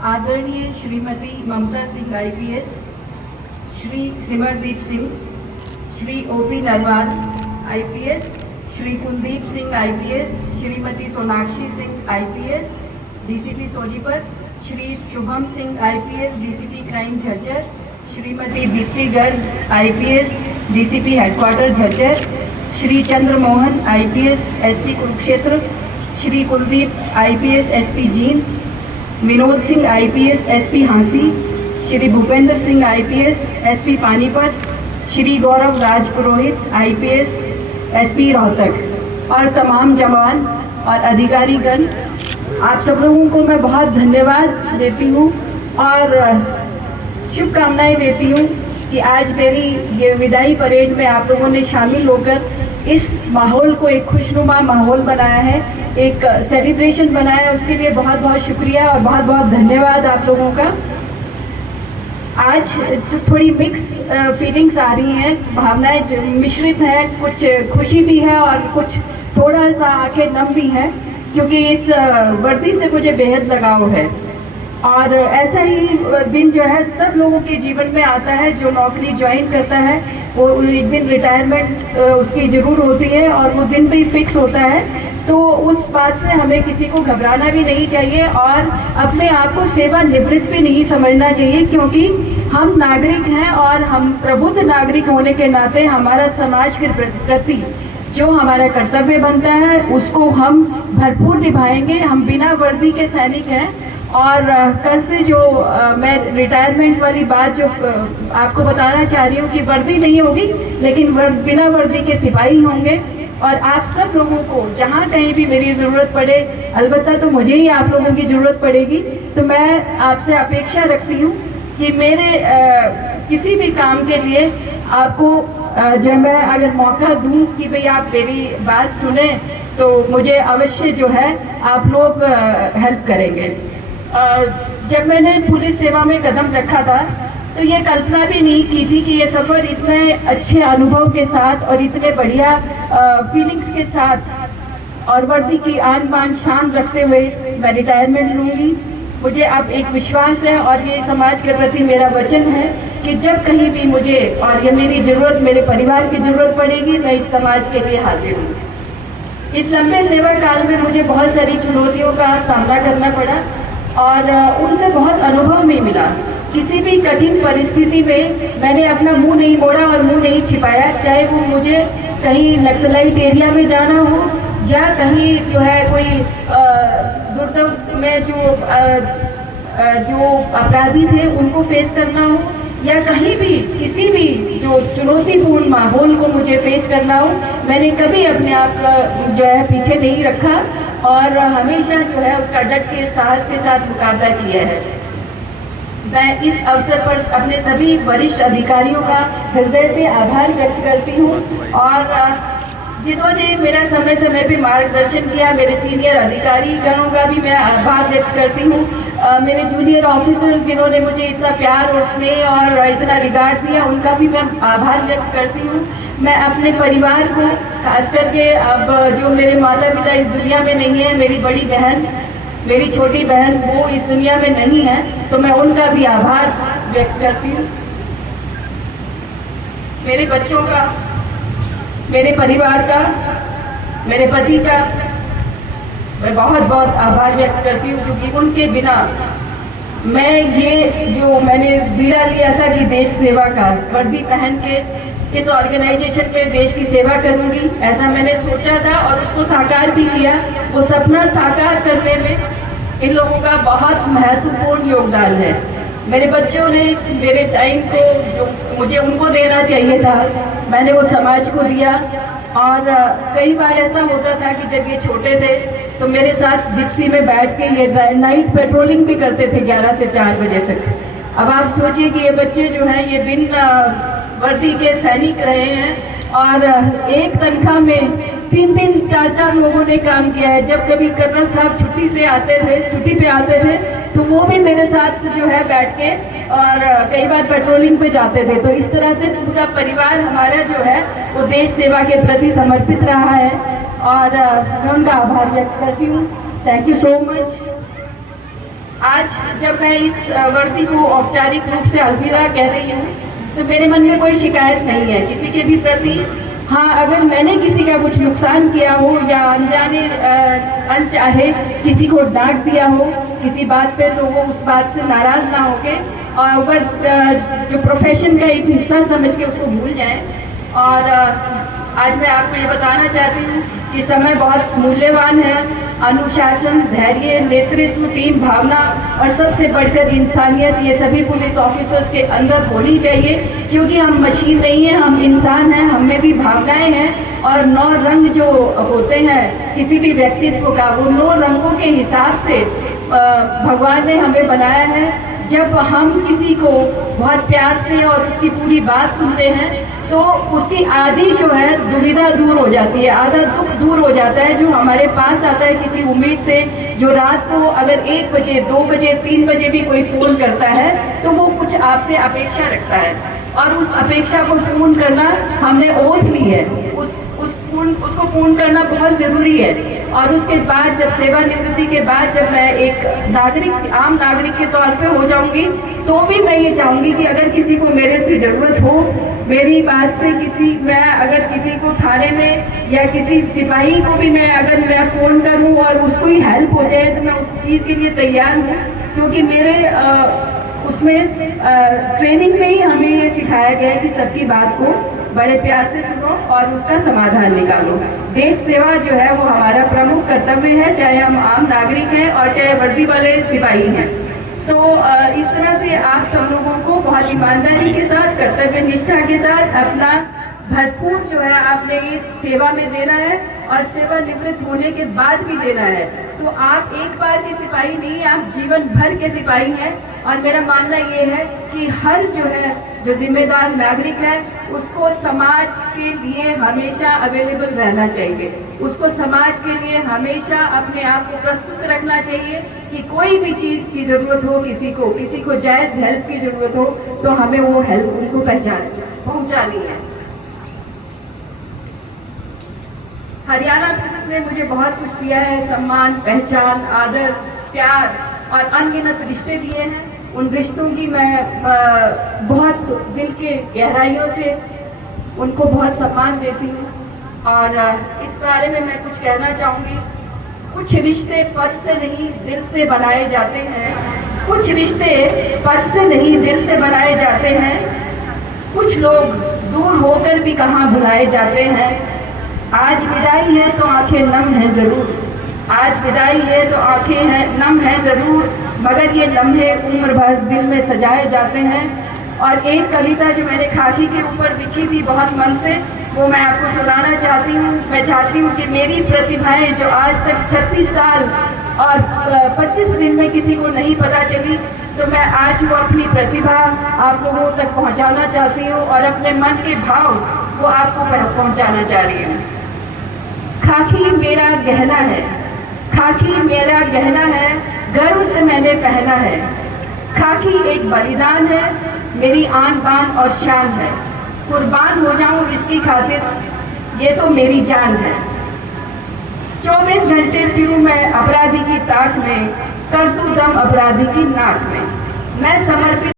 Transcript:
आदरणीय Shrimati Mamta Singh IPS, Shri Simardeep Singh, Shri OP Narwal IPS, Shri Kuldeep Singh IPS, Shrimati Sonakshi Singh IPS DCP Sonipat, Shri Shubham Singh IPS DCP crime Jhajjar, Shrimati Deepti Garg IPS DCP headquarter Jhajjar, Shri Chandramohan IPS SP Kurukshetra, Shri Kuldeep IPS SP Jind, Vinod Singh IPS SP Hansi, Shri Bhupendra Singh IPS SP Panipat, Shri Gaurav Raj Purohit IPS SP Rohtak और तमाम जवान और अधिकारीगण, आप सब लोगों को मैं बहुत धन्यवाद देती हूँ और शुभकामनाएं देती हूँ कि आज मेरी ये विदाई परेड में आप लोगों ने शामिल होकर इस माहौल को एक खुशनुमा माहौल बनाया है, एक सेलिब्रेशन बनाया, उसके लिए बहुत बहुत शुक्रिया और बहुत बहुत धन्यवाद आप लोगों का। आज थोड़ी मिक्स फीलिंग्स आ रही हैं, भावनाएं मिश्रित हैं, कुछ खुशी भी है और कुछ थोड़ा सा आंखें नम भी है, क्योंकि इस वर्दी से मुझे बेहद लगाव है और ऐसा ही दिन जो है सब लोगों के जीवन में आता है। जो नौकरी ज्वाइन करता है वो एक दिन रिटायरमेंट उसकी ज़रूर होती है और वो दिन भी फिक्स होता है, तो उस बात से हमें किसी को घबराना भी नहीं चाहिए और अपने आप को सेवानिवृत्त भी नहीं समझना चाहिए, क्योंकि हम नागरिक हैं और हम प्रबुद्ध नागरिक होने के नाते हमारा समाज के प्रति जो हमारा कर्तव्य बनता है उसको हम भरपूर निभाएंगे। हम बिना वर्दी के सैनिक हैं और कल से जो मैं रिटायरमेंट वाली बात जो आपको बताना चाह रही हूँ कि वर्दी नहीं होगी लेकिन बिना वर्दी के सिपाही होंगे और आप सब लोगों को जहाँ कहीं भी मेरी ज़रूरत पड़े, अलबत्ता तो मुझे ही आप लोगों की ज़रूरत पड़ेगी, तो मैं आपसे अपेक्षा रखती हूँ कि मेरे किसी भी काम के लिए आपको जो मैं अगर मौका दूँ कि भाई आप मेरी बात सुने तो मुझे अवश्य जो है आप लोग हेल्प करेंगे। जब मैंने पुलिस सेवा में कदम रखा था तो ये कल्पना भी नहीं की थी कि ये सफ़र इतने अच्छे अनुभव के साथ और इतने बढ़िया फीलिंग्स के साथ और वर्दी की आन बान शान रखते हुए मैं रिटायरमेंट लूँगी। मुझे अब एक विश्वास है और ये समाज के प्रति मेरा वचन है कि जब कहीं भी मुझे और ये मेरी ज़रूरत, मेरे परिवार की ज़रूरत पड़ेगी, मैं इस समाज के लिए हाजिर हूँ। इस लंबे सेवा काल में मुझे बहुत सारी चुनौतियों का सामना करना पड़ा और उनसे बहुत अनुभव भी मिला। किसी भी कठिन परिस्थिति में मैंने अपना मुंह नहीं मोड़ा और मुंह नहीं छिपाया, चाहे वो मुझे कहीं नक्सलाइट एरिया में जाना हो या कहीं जो है कोई दुर्दम में जो अपराधी थे उनको फेस करना हो या कहीं भी किसी भी जो चुनौतीपूर्ण माहौल को मुझे फेस करना हो, मैंने कभी अपने आप का जो है पीछे नहीं रखा और हमेशा जो है उसका डट के साहस के साथ मुकाबला किया है। मैं इस अवसर पर अपने सभी वरिष्ठ अधिकारियों का हृदय से आभार व्यक्त करती हूँ और जिन्होंने मेरा समय समय पे मार्गदर्शन किया, मेरे सीनियर अधिकारी गणों का भी मैं आभार व्यक्त करती हूँ। मेरे जूनियर ऑफिसर्स जिन्होंने मुझे इतना प्यार और स्नेह और इतना रिगार्ड दिया, उनका भी मैं आभार व्यक्त करती हूँ। मैं अपने परिवार को, खास करके अब जो मेरे माता पिता इस दुनिया में नहीं है, मेरी बड़ी बहन, मेरी छोटी बहन वो इस दुनिया में नहीं है, तो मैं उनका भी आभार व्यक्त करती हूँ। मेरे बच्चों का, मेरे परिवार का, मेरे पति का मैं बहुत बहुत आभार व्यक्त करती हूँ, क्योंकि उनके बिना मैं ये जो मैंने बीड़ा लिया था कि देश सेवा का, वर्दी पहन के इस ऑर्गेनाइजेशन में देश की सेवा करूंगी, ऐसा मैंने सोचा था और उसको साकार भी किया। वो सपना साकार करने में इन लोगों का बहुत महत्वपूर्ण योगदान है। मेरे बच्चों ने मेरे टाइम को जो मुझे उनको देना चाहिए था, मैंने वो समाज को दिया और कई बार ऐसा होता था कि जब ये छोटे थे तो मेरे साथ जिप्सी में बैठ के ये नाइट पेट्रोलिंग भी करते थे 11 से 4 बजे तक। अब आप सोचिए कि ये बच्चे जो हैं ये बिन वर्दी के सैनिक रहे हैं और एक तनख्वाह में 3-3, 4-4 लोगों ने काम किया है। जब कभी कर्नल साहब छुट्टी पे आते थे तो वो भी मेरे साथ जो है बैठ के और कई बार पेट्रोलिंग पे जाते थे। तो इस तरह से पूरा परिवार हमारा जो है वो देश सेवा के प्रति समर्पित रहा है और मैं उनका आभार व्यक्त करती हूँ। Thank you so much. आज जब मैं इस वर्दी को औपचारिक रूप से अलविदा कह रही हूँ तो मेरे मन में कोई शिकायत नहीं है किसी के भी प्रति। हाँ, अगर मैंने किसी का कुछ नुकसान किया हो या अनजाने अनचाहे किसी को डांट दिया हो किसी बात पे, तो वो उस बात से नाराज ना होके और अगर जो प्रोफेशन का एक हिस्सा समझ के उसको भूल जाएं। और आज मैं आपको ये बताना चाहती हूँ कि समय बहुत मूल्यवान है। अनुशासन, धैर्य, नेतृत्व, टीम भावना और सबसे बढ़कर इंसानियत, ये सभी पुलिस ऑफिसर्स के अंदर होनी चाहिए, क्योंकि हम मशीन नहीं है, हम इंसान हैं, हम में भी भावनाएं हैं। और 9 रंग जो होते हैं किसी भी व्यक्तित्व का, वो 9 रंगों के हिसाब से भगवान ने हमें बनाया है। जब हम किसी को बहुत प्यार से और उसकी पूरी बात सुनते हैं तो उसकी आधी जो है दुविधा दूर हो जाती है, आधा दुख दूर हो जाता है जो हमारे पास आता है किसी उम्मीद से। जो रात को अगर 1 बजे, 2 बजे, 3 बजे भी कोई फ़ोन करता है तो वो कुछ आपसे अपेक्षा रखता है और उस अपेक्षा को पूर्ण करना हमने ओथ ली है, उसको पूर्ण करना बहुत ज़रूरी है। और उसके बाद जब सेवानिवृत्ति के बाद जब मैं एक नागरिक, आम नागरिक के तौर पे हो जाऊंगी, तो भी मैं ये चाहूँगी कि अगर किसी को मेरे से ज़रूरत हो, मेरी बात से मैं अगर किसी को थाने में या किसी सिपाही को भी अगर मैं फ़ोन करूँ और उसको ही हेल्प हो जाए तो मैं उस चीज़ के लिए तैयार हूँ, क्योंकि मेरे उसमें ट्रेनिंग में ही हमें ये सिखाया गया है कि सबकी बात को बड़े प्यार से सुनो और उसका समाधान निकालो। देश सेवा जो है वो हमारा प्रमुख कर्तव्य है, चाहे हम आम नागरिक हैं और चाहे वर्दी वाले सिपाही हैं। तो इस तरह से आप सब लोगों को बहुत ईमानदारी के साथ, कर्तव्य निष्ठा के साथ अपना भरपूर जो है आपने इस सेवा में देना है और सेवानिवृत्त होने के बाद भी देना है। तो आप एक बार के सिपाही नहीं, आप जीवन भर के सिपाही हैं। और मेरा मानना ये है कि हर जो जिम्मेदार नागरिक है उसको समाज के लिए हमेशा अवेलेबल रहना चाहिए, उसको समाज के लिए हमेशा अपने आप को प्रस्तुत रखना चाहिए कि कोई भी चीज़ की ज़रूरत हो, किसी को जायज़ हेल्प की ज़रूरत हो तो हमें वो हेल्प उनको पहुंचानी है। हरियाणा पुलिस ने मुझे बहुत कुछ दिया है, सम्मान, पहचान, आदर, प्यार और अनगिनत रिश्ते दिए हैं। उन रिश्तों की मैं बहुत दिल के गहराइयों से उनको बहुत सम्मान देती हूँ। और इस बारे में मैं कुछ कहना चाहूँगी। कुछ रिश्ते पद से नहीं दिल से बनाए जाते हैं, कुछ रिश्ते पद से नहीं दिल से बनाए जाते हैं, कुछ लोग दूर होकर भी कहाँ भुलाए जाते हैं। आज विदाई है तो आंखें नम हैं ज़रूर, आज विदाई है तो आंखें नम हैं ज़रूर, मगर ये लम्हे उम्र भर दिल में सजाए जाते हैं। और एक कविता जो मैंने खाकी के ऊपर लिखी थी बहुत मन से, वो मैं आपको सुनाना चाहती हूँ। मैं चाहती हूँ कि मेरी प्रतिभाएं जो आज तक 36 साल और 25 दिन में किसी को नहीं पता चली, तो मैं आज वो अपनी प्रतिभा आप लोगों तक पहुँचाना चाहती हूँ और अपने मन के भाव वो आपको पहुँचाना चाह रही हूँ। खाकी मेरा गहना है, खाकी मेरा गहना है, गर्व से मैंने पहना है। खाकी एक बलिदान है, मेरी आन बान और शान है। कुर्बान हो जाऊं इसकी खातिर, ये तो मेरी जान है। 24 घंटे फिरूं मैं अपराधी की ताक में, कर दूं दम अपराधी की नाक में। मैं समर्पित